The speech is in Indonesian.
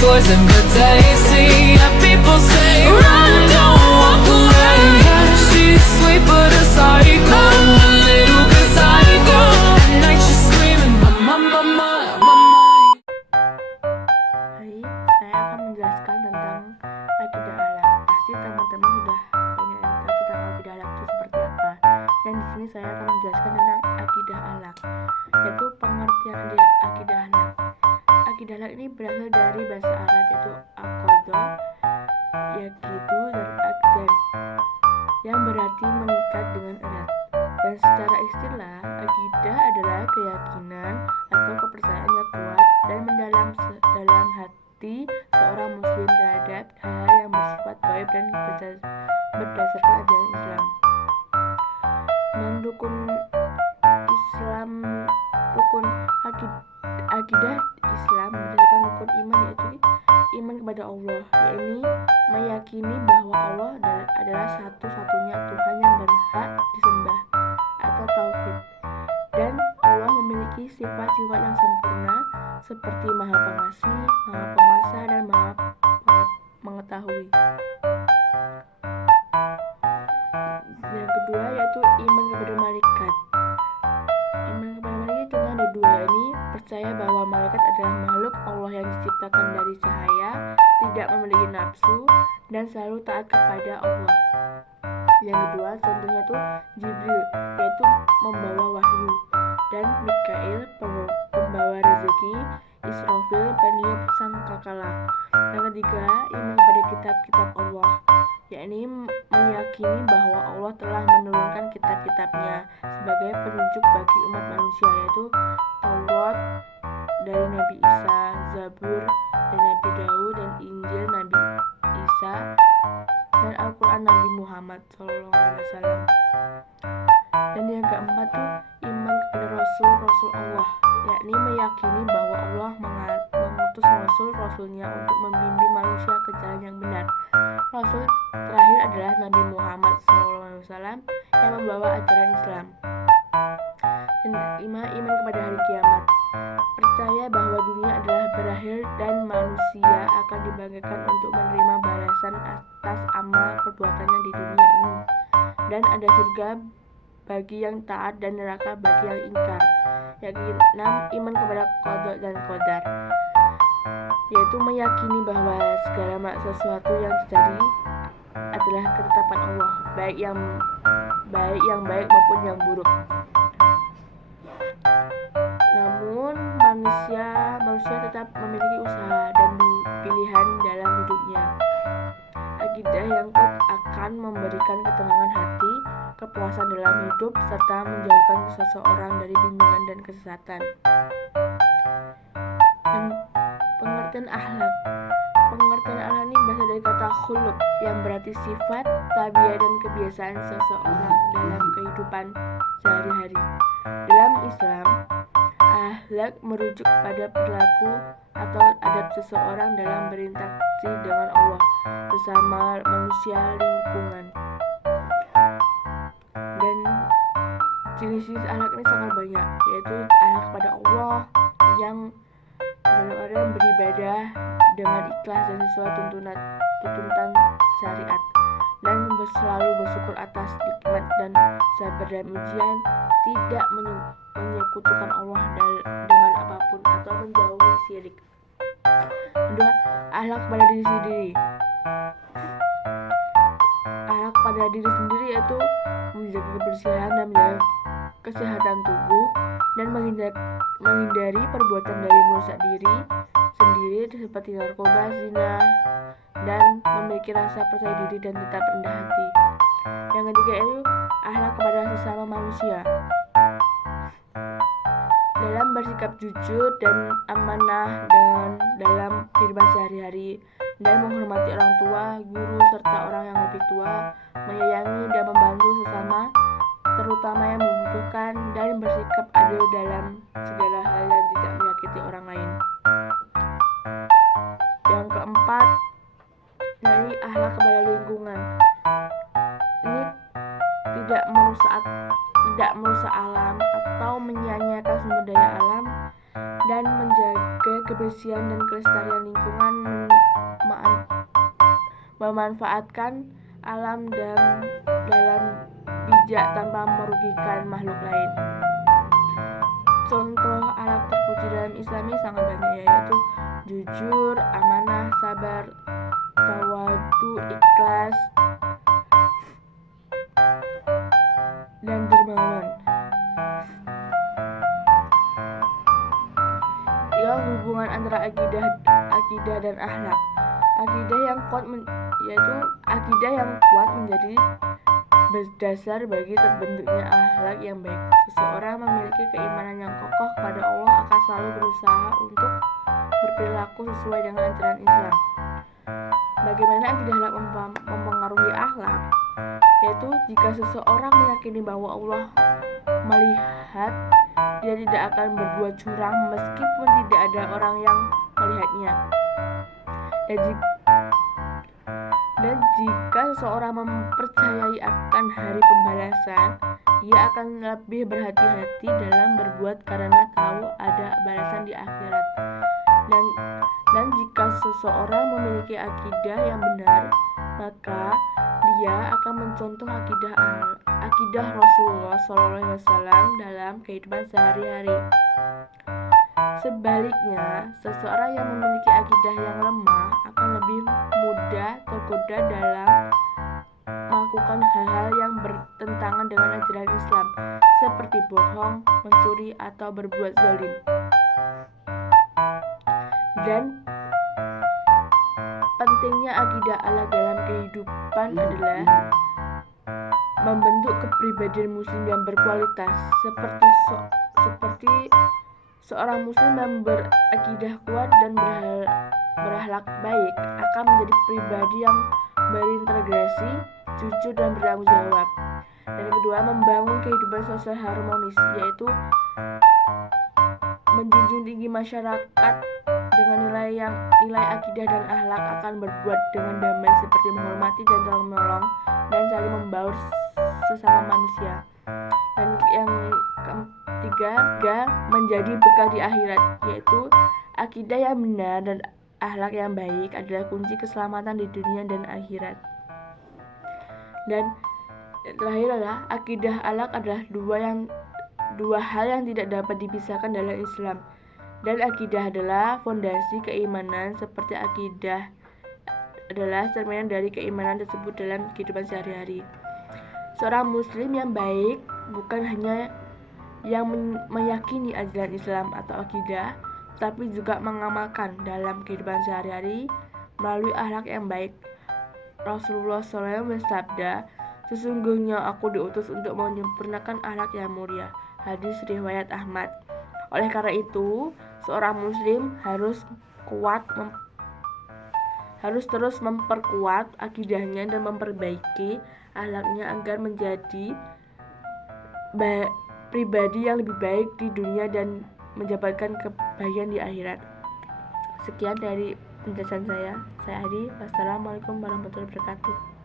poison but tasty. Yeah, people say run, don't walk away. Yeah, she's sweet but a psycho, a little bit psycho. At night she's screaming mama, mama, mama. Baik, saya akan menjelaskan tentang akidah alam. Pasti teman-teman sudah banyak yang tahu tentang akidah alam itu seperti apa. Dan di sini saya akan menjelaskan tentang akidah alam, yaitu pengertian akidah alam. Akidah alam ini berasal dari bahasa Arab, yaitu aqada, yaqidu, dan aqdan, yang berarti mengikat dengan erat. Dan secara istilah, akidah adalah keyakinan atau kepercayaan yang kuat dan mendalam dalam hati seorang muslim terhadap hal-hal yang bersifat gaib dan berdasarkan ajaran Islam. Dan rukun akidah Islam berdasarkan rukun iman, yaitu iman kepada Allah, yakni meyakini bahwa Allah adalah satu-satunya Tuhan yang berhak disembah atau tauhid, dan Allah memiliki sifat-sifat yang sempurna seperti Maha Pengasih, Maha Penguasa, dan Maha Mengetahui. Yang kedua yaitu iman kepada malaikat. Iman kepada malaikat contohnya ada dua, ini percaya bahwa malaikat adalah makhluk Allah yang diciptakan dari cahaya, tidak memiliki nafsu, dan selalu taat kepada Allah. Yang kedua contohnya itu Jibril, yaitu membawa wahyu, dan Mikail, pembawa rezeki, Israfil, peniup sangkakala. Yang ketiga iman kepada kitab-kitab Allah, yakni meyakini bahwa Allah telah menurunkan kitab-kitabnya sebagai penunjuk bagi umat manusia, yaitu Taurat dari Nabi Isa, Zabur dari Nabi Daud, dan Injil Nabi Isa, dan Al-Quran Nabi Muhammad SAW. Dan yang keempat tuh iman kepada Rasul Allah, yakni meyakini bahwa Allah mengutus Rasul-Rasulnya untuk membimbing manusia ke jalan yang benar. Rasul terakhir adalah Nabi Muhammad SAW yang membawa ajaran Islam. Dan iman kepada hari kiamat, percaya bahwa dunia adalah berakhir dan manusia akan dibangkitkan untuk menerima balasan atas amal perbuatannya di dunia ini, dan ada surga bagi yang taat dan neraka bagi yang ingkar. Yang keenam, iman kepada qada dan qadar, yaitu meyakini bahwa segala sesuatu yang terjadi adalah ketetapan Allah, baik yang baik maupun yang buruk. Namun manusia tetap memiliki usaha dan pilihan dalam hidupnya. Akidah yang kuat akan memberikan ketenangan hati, kepuasan dalam hidup, serta menjauhkan seseorang dari bimbingan dan kesesatan. Dan pengertian akhlak ini berasal dari kata khuluq, yang berarti sifat, tabiat, dan kebiasaan seseorang dalam kehidupan sehari-hari. Dalam Islam, akhlak merujuk pada perilaku atau adab seseorang dalam berinteraksi dengan Allah, sesama manusia, lingkungan. Dan jenis-jenis akhlak ini sangat banyak, yaitu akhlak kepada Allah yang dalam artian beribadah dengan ikhlas dan sesuai tuntutan syariat, dan selalu bersyukur atas nikmat dan sabar dalam ujian, tidak menyekutukan Allah dengan apapun atau menjauhi syirik. Kedua, akhlak pada diri sendiri. Akhlak pada diri sendiri yaitu menjaga kebersihan dan menjaga kesehatan tubuh, dan menghindari perbuatan dari merusak diri sendiri seperti narkoba, zina, dan memiliki rasa percaya diri dan tetap rendah hati. Yang ketiga itu akhlak kepada sesama manusia, dalam bersikap jujur dan amanah dalam kehidupan sehari-hari, dan menghormati orang tua, guru, serta orang yang lebih tua, menyayangi dan membantu sesama, terutama yang membutuhkan, dan bersikap adil dalam segala hal dan tidak menyakiti orang lain. Yang keempat, yakni akhlak kepada lingkungan. Ini tidak merusak alam atau menyia-nyiakan sumber daya alam, dan menjaga kebersihan dan kelestarian lingkungan, memanfaatkan alam dalam bijak tanpa merugikan makhluk lain. Contoh akhlak terpuji dalam Islam ini sangat banyak, yaitu jujur, amanah, sabar, tawadu, ikhlas, dan dermawan. Ya, hubungan antara akidah dan akhlak. Akidah yang kuat menjadi berdasar bagi terbentuknya akhlak yang baik. Seseorang memiliki keimanan yang kokoh kepada Allah akan selalu berusaha untuk berperilaku sesuai dengan ajaran Islam. Bagaimana akidah akhlak mempengaruhi akhlak? Yaitu jika seseorang meyakini bahwa Allah melihat, dia tidak akan berbuat curang meskipun tidak ada orang yang melihatnya. Dan jika seseorang mempercayai akan hari pembalasan, ia akan lebih berhati-hati dalam berbuat karena tahu ada balasan di akhirat. Dan jika seseorang memiliki akidah yang benar, maka dia akan mencontoh akidah Rasulullah SAW dalam kehidupan sehari-hari. Sebaliknya, seseorang yang memiliki akidah yang lemah akan lebih mudah tergoda dalam melakukan hal-hal yang bertentangan dengan ajaran Islam, seperti bohong, mencuri, atau berbuat zalim. Dan pentingnya akidah akhlak dalam kehidupan adalah membentuk kepribadian muslim yang berkualitas, seperti seorang muslim yang berakidah kuat dan berakhlak baik akan menjadi pribadi yang berintegrasi, jujur, dan bertanggung jawab. Dan yang kedua, membangun kehidupan sosial harmonis, yaitu menjunjung tinggi masyarakat dengan nilai akidah dan akhlak akan berbuat dengan damai, seperti menghormati dan tolong-menolong dan saling membaur sesama manusia. Dan yang ketiga, menjadi bekal di akhirat, yaitu akidah yang benar dan akhlak yang baik adalah kunci keselamatan di dunia dan akhirat. Dan terakhir adalah akidah akhlak adalah dua hal yang tidak dapat dipisahkan dalam Islam. Dan akidah adalah fondasi keimanan, seperti akidah adalah cerminan dari keimanan tersebut dalam kehidupan sehari-hari. Seorang muslim yang baik bukan hanya yang meyakini ajaran Islam atau akidah, tapi juga mengamalkan dalam kehidupan sehari-hari melalui akhlak yang baik. Rasulullah SAW bersabda, "Sesungguhnya aku diutus untuk menyempurnakan akhlak yang mulia." Hadis riwayat Ahmad. Oleh karena itu, seorang muslim harus terus memperkuat akidahnya dan memperbaiki akhlaknya agar menjadi pribadi yang lebih baik di dunia dan mendapatkan kebahagiaan di akhirat. Sekian dari penjelasan saya Adi. Wassalamualaikum warahmatullahi wabarakatuh.